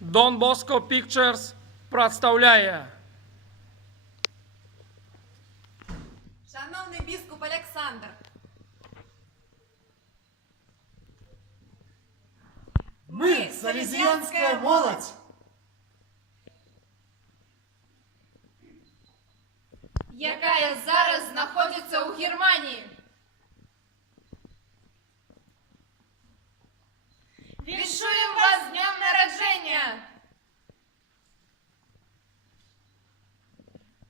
Don Bosco Pictures представляє. Шановний біскуп Олександр, Ми салезіянська молодь. яка зараз знаходиться у Германії. Віншуємо вас з днем народження!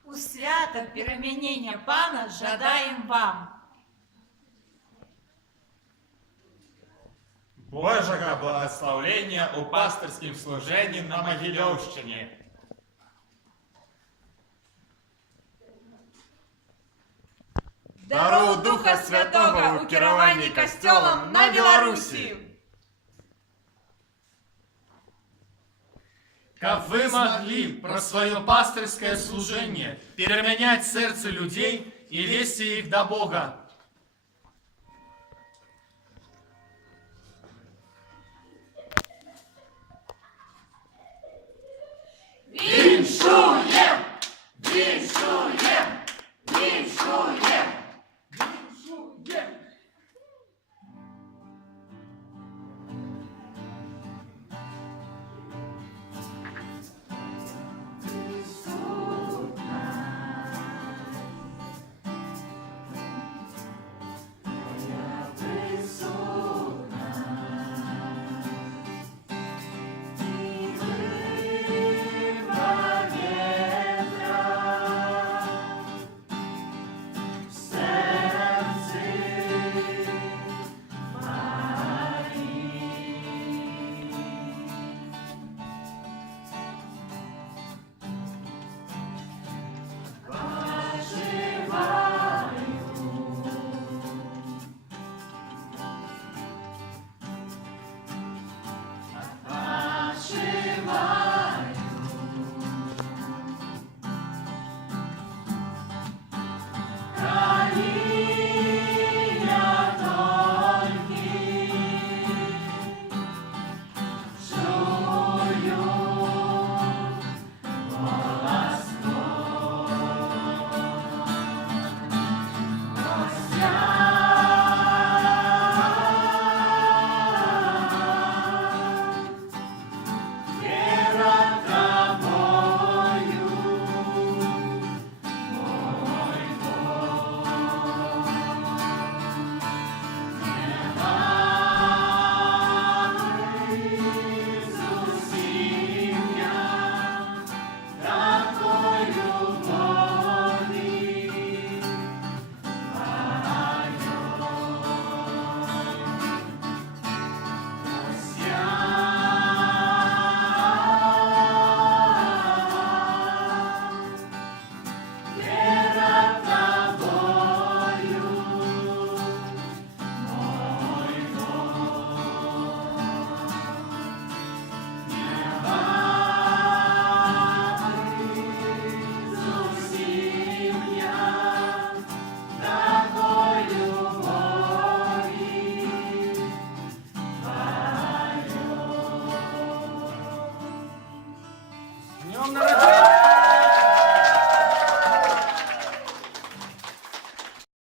У свято перемінення Пана жадаємо вам Божого благословення у пастирськім служенні на Могилівщині. дару Духа Святого у керуванні костьолом на Білорусі. Как вы могли про свое пастырское служение переменять сердце людей и вести их до Бога,